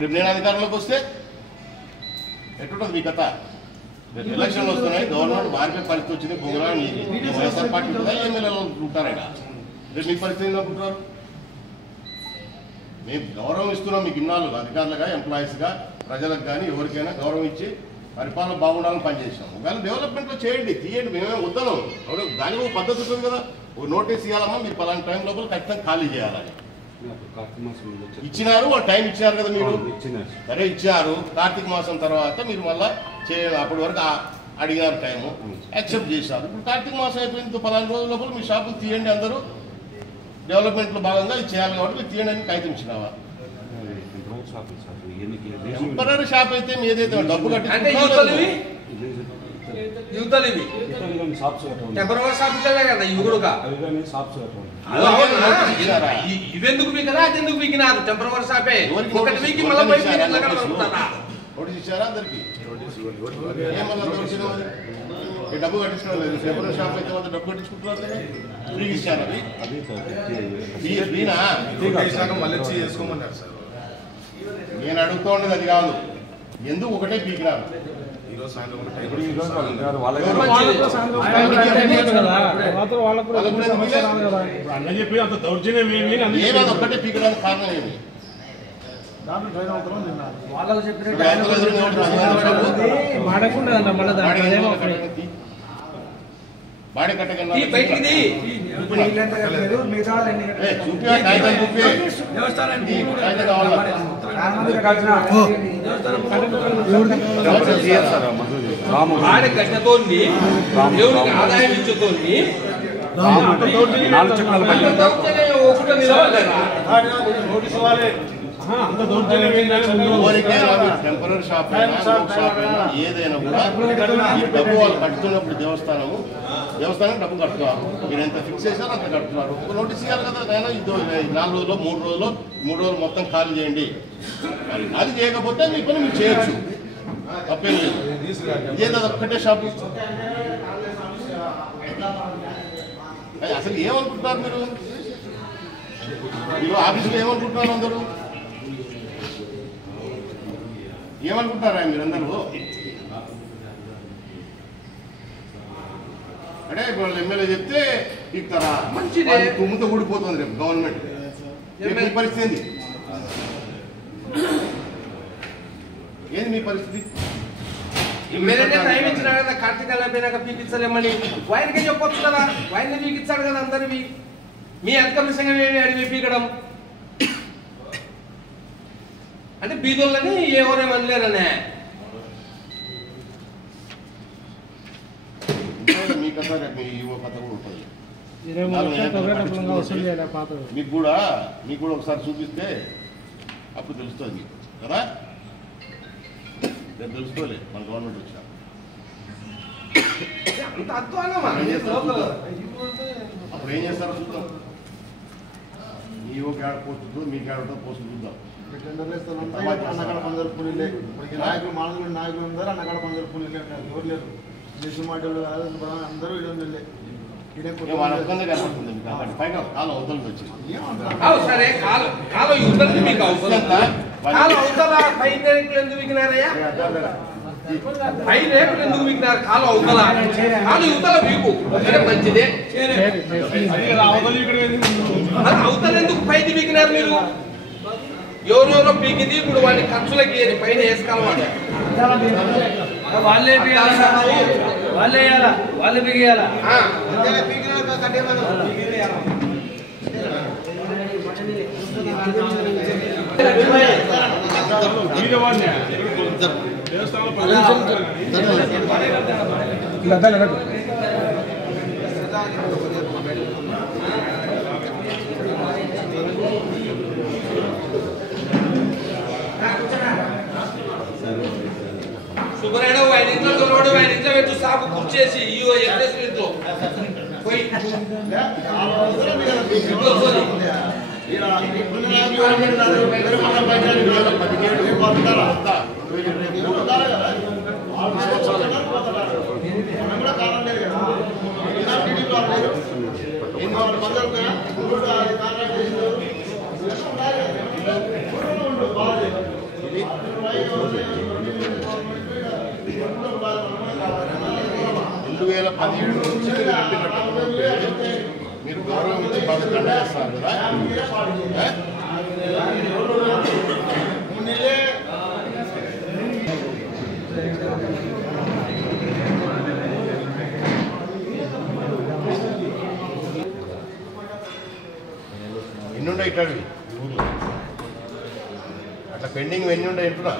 రేపు నేను అధికారంలోకి వస్తే ఎట్లుంటుంది మీ కథ? రేపు ఎలక్షన్లు వస్తున్నాయి, గవర్నమెంట్ మారిపోయే పరిస్థితి వచ్చింది. బొంగులా వైఎస్ఆర్ పార్టీ ఉంటుందా, ఎమ్మెల్యేలు ఉంటారా? రేపు మీ పరిస్థితి అనుకుంటున్నారు? మేము గౌరవం ఇస్తున్నాం మీకు ఇన్నాళ్ళు, అధికారులుగా, ఎంప్లాయీస్గా, ప్రజలకు కానీ ఎవరికైనా గౌరవం ఇచ్చి పరిపాలన బాగుండాలని పనిచేసినాం. ఒకవేళ డెవలప్మెంట్లో చేయండి, తీయండి, మేమే వద్దాం. దానికి ఒక పద్ధతి ఉంటుంది కదా. ఒక నోటీస్ ఇవ్వాలమ్మా, మీరు పలానా టైం లోపల ఖచ్చితంగా ఖాళీ చేయాలని ఇచ్చినారు. వాళ్ళు టైం ఇచ్చినారు కదా, మీరు సరే ఇచ్చారు. కార్తీక మాసం తర్వాత మీరు మళ్ళీ చేయాలి. అప్పటి వరకు అడిగినారు, టైము యాక్సెప్ట్ చేశారు. ఇప్పుడు కార్తీక మాసం అయిపోయింది, పలానా రోజుల లోపల మీ షాపులు తీయండి, అందరూ డెవలప్మెంట్లో భాగంగా ఇది చేయాలి కాబట్టి మీరు తీయండి అని కాగితం ఇచ్చినావా? టెంపరీ షాప్ అయితే మీ ఏదైతే డబ్బు కట్టి ఇవెందుకు మీకరా అదెందుకు మీకినారు? టెంపరీ షాపే నోటీస్ ఇచ్చారా అందరికి? డబ్బు కట్టించుకోవడం లేదు. టెంపరీ షాప్ అయితే వాళ్ళు డబ్బు కట్టించుకుంటున్నారు కదా, ఫ్రీగా ఇచ్చారు. అది మళ్ళీ చేసుకోమన్నారు సార్. నేను అడుగుతూ ఉండేది అది కాదు, ఎందుకు ఒకటే పీకినారు? ఒక్కటే పీకడానికి కారణం ఏమి? బాడీ కట్టగల కట్టతో దేవుడికి ఆదాయం ఇచ్చుతో టెంపరీ షాప్ ఏదైనా కూడా డబ్బు వాళ్ళు కట్టుతున్నప్పుడు దేవస్థానం డబ్బు కట్టుకోవాలి. మీరు ఎంత ఫిక్స్ చేశారో అంత కట్టుతున్నారు. ఒక నోటీస్ ఇవ్వాలి కదా, నేను ఇది 4 రోజులు 3 రోజులు మొత్తం ఖాళీ చేయండి. అది చేయకపోతే మీ పని మీరు చేయొచ్చు, తప్పేం లేదు. ఇదేదో ఒక్కటే షాపు. అసలు ఏమనుకుంటున్నారు మీరు ఆఫీసులో ఏమనుకుంటున్నారు? అందరూ ఏమనుకుంటారా మీరందరూ? అంటే ఇప్పుడు ఎమ్మెల్యే చెప్తే ఇస్తారా? మంచిదే, తుమ్ముతో ఊడిపోతుంది రేపు గవర్నమెంట్. మీ పరిస్థితి ఏంది? ఏంది మీ పరిస్థితి? ఎమ్మెల్యేనే టైం ఇచ్చినా కదా, కార్తీకాలు అయిపోయినాక పీకించలేమని వాయినకే చెప్పొచ్చు కదా. వాయిన పీకించాడు కదా అందరివి. మీ అధికారులు అడిగి పీకడం అంటే బీదోళ్ళని ఎవరేమనలేరనే. మీ కథ రేపు యువ కథ కూడా ఉంటుంది. మీకు కూడా ఒకసారి చూపిస్తే అప్పుడు తెలుస్తుంది మీకు కదా. రేపు తెలుసుకోలేదు మన గవర్నమెంట్ వచ్చా. అప్పుడు ఏం చేస్తారో చూద్దాం. యువకి ఆడ పోస్ట్ మీకు ఆడ పోస్ట్ చూద్దాం. అన్నకాడ కొందరు పులిలే, నాయకులు మానవులు నాయకులు ఉన్నారు. అన్నకాడ కొందరు పులిలే, ఎవరు లేరు. దేశం మాటలు అందరూ పైగా కాలం అవతల వచ్చింది. సరే కాలం యువతలు మీకు అవసరం. కాలం అవతల 5 రేకులు ఎందుకు వికినారయ్యా? 5 రేకులు ఎందుకు వికినారు? కాలం అవతల కాలం యువతల మీకు సరే మంచిదే. అవతల ఎందుకు 5 వికినారు మీరు? ఎవరెవరో పీకింది ఇప్పుడు వాడి ఖర్చులకి పైన వేసుకోవాలి. వాళ్ళే వేయాలా, వాళ్ళే బిగియాలా. సుబ్బరాయుడు ఆయన ఇంట్లో దొరకడు, ఆయన ఇంట్లో పెట్టు సాగు కూర్చేసి ఇంట్లో పోయి 17 నుంచి మీరు ఇంటి కట్టకపోతే మీరు గౌరవం ఇచ్చి బాగా దండ చేస్తారు కదా. ఎన్నుండే ఇట్లా ఊళ్ళో అట్లా పెండింగ్ ఎన్ని ఉండే ఎట్టున్నా